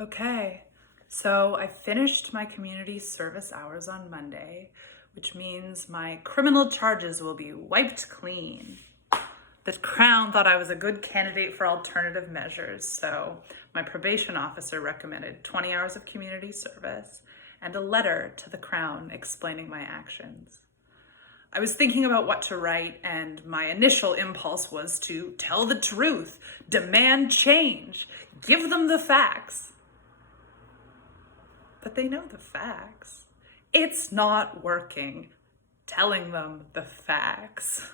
Okay, so I finished my community service hours on Monday, which means my criminal charges will be wiped clean. The Crown thought I was a good candidate for alternative measures, so my probation officer recommended 20 hours of community service and a letter to the Crown explaining my actions. I was thinking about what to write, and my initial impulse was to tell the truth, demand change, give them the facts. But they know the facts. It's not working telling them the facts.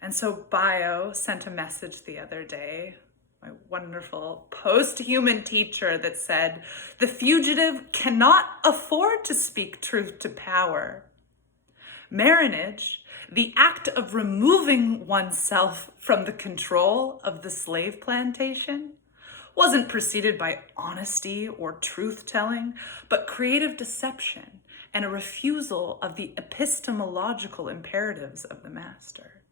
And so Bio sent a message the other day, my wonderful post-human teacher, that said, the fugitive cannot afford to speak truth to power. Marriage, the act of removing oneself from the control of the slave plantation, wasn't preceded by honesty or truth-telling, but creative deception and a refusal of the epistemological imperatives of the master.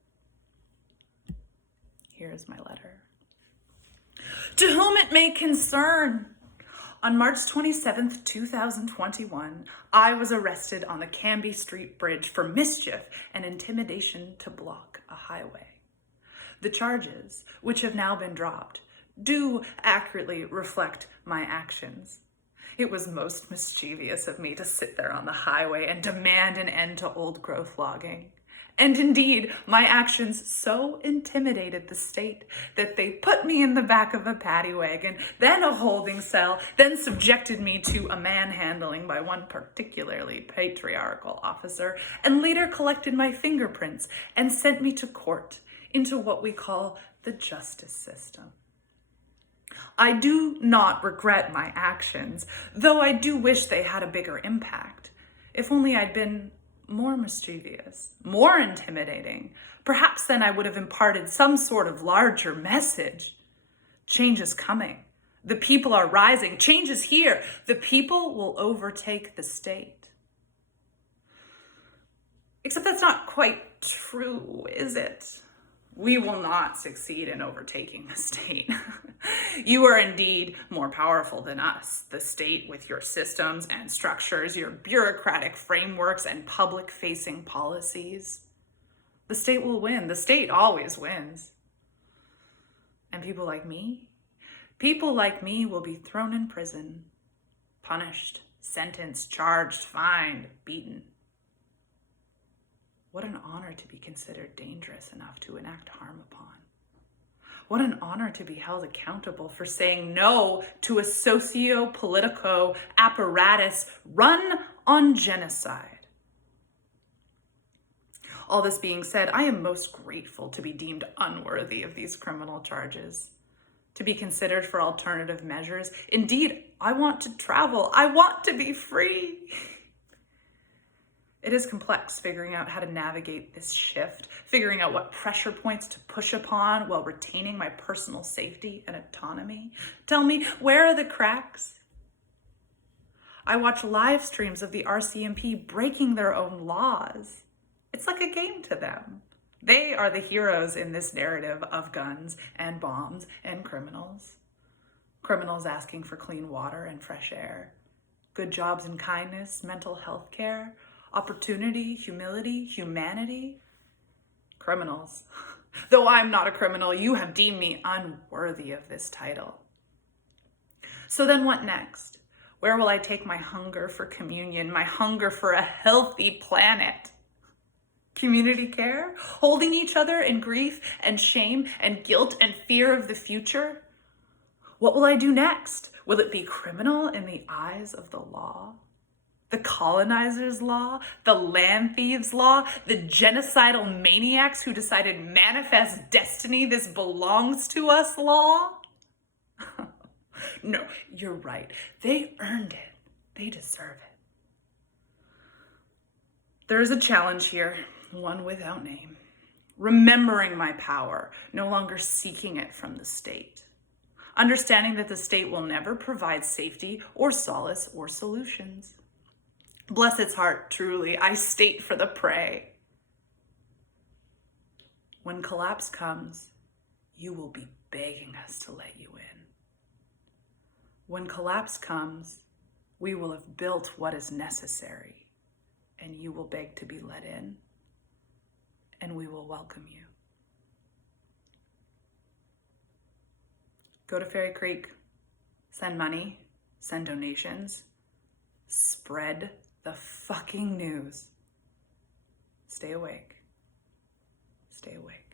Here is my letter. To whom it may concern, on March 27th, 2021, I was arrested on the Canby Street Bridge for mischief and intimidation to block a highway. The charges, which have now been dropped, do accurately reflect my actions. It was most mischievous of me to sit there on the highway and demand an end to old-growth logging. And indeed, my actions so intimidated the state that they put me in the back of a paddy wagon, then a holding cell, then subjected me to a manhandling by one particularly patriarchal officer, and later collected my fingerprints and sent me to court into what we call the justice system. I do not regret my actions, though I do wish they had a bigger impact. If only I'd been more mischievous, more intimidating. Perhaps then I would have imparted some sort of larger message. Change is coming. The people are rising. Change is here. The people will overtake the state. Except that's not quite true, is it? We will not succeed in overtaking the state. You are indeed more powerful than us, the state, with your systems and structures, your bureaucratic frameworks and public-facing policies. The state will win. The state always wins. And people like me will be thrown in prison, punished, sentenced, charged, fined, beaten. What an honor to be considered dangerous enough to enact harm upon. What an honor to be held accountable for saying no to a socio-politico apparatus run on genocide. All this being said, I am most grateful to be deemed unworthy of these criminal charges, to be considered for alternative measures. Indeed, I want to travel. I want to be free. It is complex figuring out how to navigate this shift, figuring out what pressure points to push upon while retaining my personal safety and autonomy. Tell me, where are the cracks? I watch live streams of the RCMP breaking their own laws. It's like a game to them. They are the heroes in this narrative of guns and bombs and criminals. Criminals asking for clean water and fresh air, good jobs and kindness, mental health care, opportunity, humility, humanity. Criminals. Though I'm not a criminal, you have deemed me unworthy of this title. So then what next? Where will I take my hunger for communion, my hunger for a healthy planet? Community care? Holding each other in grief and shame and guilt and fear of the future? What will I do next? Will it be criminal in the eyes of the law? The colonizers' law, the land thieves' law, the genocidal maniacs who decided manifest destiny, this belongs to us law? No, you're right. They earned it. They deserve it. There is a challenge here, one without name. Remembering my power, no longer seeking it from the state. Understanding that the state will never provide safety or solace or solutions. Bless its heart, truly, I state for the prey. When collapse comes, you will be begging us to let you in. When collapse comes, we will have built what is necessary, and you will beg to be let in, and we will welcome you. Go to Fairy Creek, send money, send donations, spread the fucking news. Stay awake. Stay awake.